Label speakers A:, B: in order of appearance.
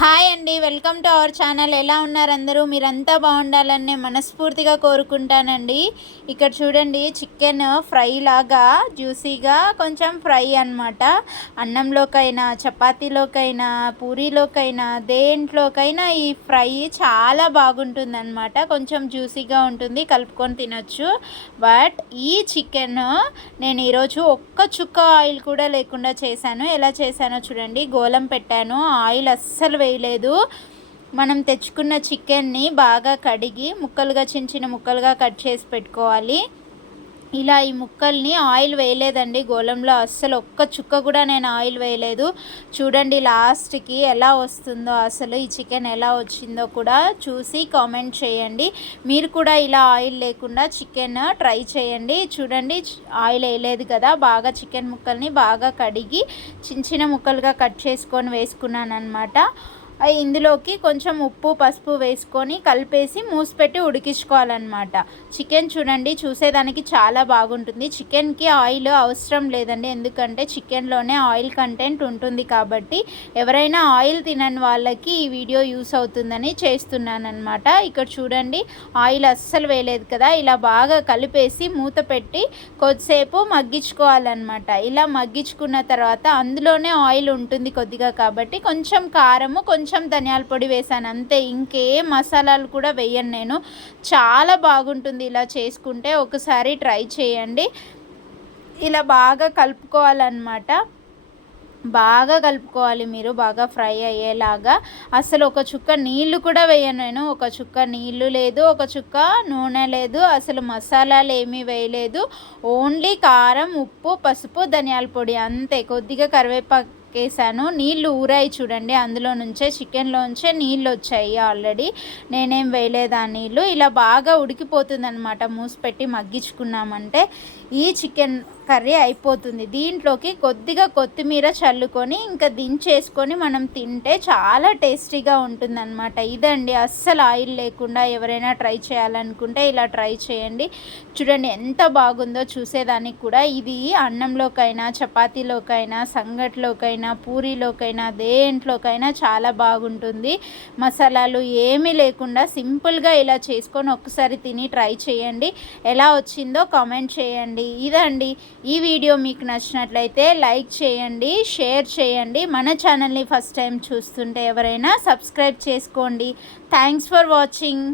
A: Hi అండి welcome to our channel. ఎలా ఉన్నారు అందరూ? మీరంతా బాగుండాలని నేను మనస్ఫూర్తిగా కోరుకుంటానండి. ఇక్కడ చూడండి చికెన్ ఫ్రై లాగా జ్యూసీగా కొంచెం ఫ్రై అనమాట అన్నంలోకైనా చపాతీలోకైనా పూరీలోకైనా దేంట్లోకైనా ఈ ఫ్రై చాలా బాగుంటుంది అనమాట కొంచెం జ్యూసీగా ఉంటుంది కలుపుకొని తినొచ్చు. బట్ ఈ చికెన్ నేను ఈరోజు ఒక్క చుక్క ఆయిల్ కూడా లేకుండా చేశాను. ఎలా చేశానో చూడండి. గోలం పెట్టాను. ఆయిల్ అస్సలు వేయలేదు మనం తెచ్చుకున్న చికెన్ని బాగా కడిగి ముక్కలుగా చిన్న చిన్న ముక్కలుగా కట్ చేసి పెట్టుకోవాలి. ఇలా ఈ ముక్కల్ని ఆయిల్ వేయలేదండి గోళంలో. అస్సలు ఒక్క చుక్క కూడా నేను ఆయిల్ వేయలేదు. చూడండి లాస్ట్కి ఎలా వస్తుందో అసలు ఈ చికెన్ ఎలా వచ్చిందో కూడా చూసి కామెంట్ చేయండి. మీరు కూడా ఇలా ఆయిల్ లేకుండా చికెన్ ట్రై చేయండి. చూడండి ఆయిల్ వేయలేదు కదా బాగా చికెన్ ముక్కల్ని బాగా కడిగి చిన్న చిన్న ముక్కలుగా కట్ చేసుకొని వేసుకున్నాను అనమాట ఇందులోకి కొంచెం ఉప్పు పసుపు వేసుకొని కలిపేసి మూసిపెట్టి ఉడికించుకోవాలన్నమాట. చికెన్ చూడండి చూసేదానికి చాలా బాగుంటుంది. చికెన్కి ఆయిల్ అవసరం లేదండి. ఎందుకంటే చికెన్లోనే ఆయిల్ కంటెంట్ ఉంటుంది కాబట్టి ఎవరైనా ఆయిల్ తినని వాళ్ళకి ఈ వీడియో యూస్ అవుతుందని చేస్తున్నాను అనమాట ఇక్కడ చూడండి ఆయిల్ అస్సలు వేయలేదు కదా. ఇలా బాగా కలిపేసి మూత పెట్టి కొద్దిసేపు మగ్గించుకోవాలన్నమాట. ఇలా మగ్గించుకున్న తర్వాత అందులోనే ఆయిల్ ఉంటుంది కొద్దిగా కాబట్టి కొంచెం కారము కొంచెం కొంచెం ధనియాల పొడి వేసాను అంతే ఇంకే మసాలాలు కూడా వేయను నేను. చాలా బాగుంటుంది ఇలా చేసుకుంటే. ఒకసారి ట్రై చేయండి. ఇలా బాగా కలుపుకోవాలన్నమాట. బాగా కలుపుకోవాలి మీరు బాగా ఫ్రై అయ్యేలాగా. అసలు ఒక చుక్క నీళ్ళు కూడా వేయను నేను. ఒక చుక్క నీళ్ళు లేదు ఒక చుక్క నూనె లేదు అసలు మసాలాలు ఏమీ వేయలేదు. ఓన్లీ కారం ఉప్పు పసుపు ధనియాల పొడి అంతే. కొద్దిగా కరివేపాకు వేసాను నీళ్ళు ఊరాయి చూడండి. అందులో నుంచే చికెన్లోంచే నీళ్ళు వచ్చాయి ఆల్రెడీ. నేనేం వేయలేదు ఆ నీళ్ళు? ఇలా బాగా ఉడికిపోతుంది అనమాట మూసిపెట్టి మగ్గించుకున్నామంటే ఈ చికెన్ కర్రీ అయిపోతుంది. దీంట్లోకి కొద్దిగా కొత్తిమీర చల్లుకొని ఇంకా దించేసుకొని మనం తింటే చాలా టేస్టీగా ఉంటుందన్నమాట. ఇదండి. అస్సలు ఆయిల్ లేకుండా ఎవరైనా ట్రై చేయాలనుకుంటే ఇలా ట్రై చేయండి. చూడండి ఎంత బాగుందో చూసేదానికి కూడా. ఇది అన్నంలోకైనా చపాతీలోకైనా సంగట్లోకైనా పూరీలోకైనా దేంట్లోకైనా చాలా బాగుంటుంది. మసాలాలు ఏమీ లేకుండా సింపుల్గా ఇలా చేసుకొని ఒక్కసారి తిని ట్రై చేయండి. ఎలా వచ్చిందో కామెంట్ చేయండి. ఇదండి ఈ వీడియో మీకు నచ్చినట్లయితే లైక్ చేయండి షేర్ చేయండి. మన ఛానల్ని ఫస్ట్ టైం చూస్తుంటే ఎవరైనా సబ్స్క్రైబ్ చేసుకోండి. Thanks for watching.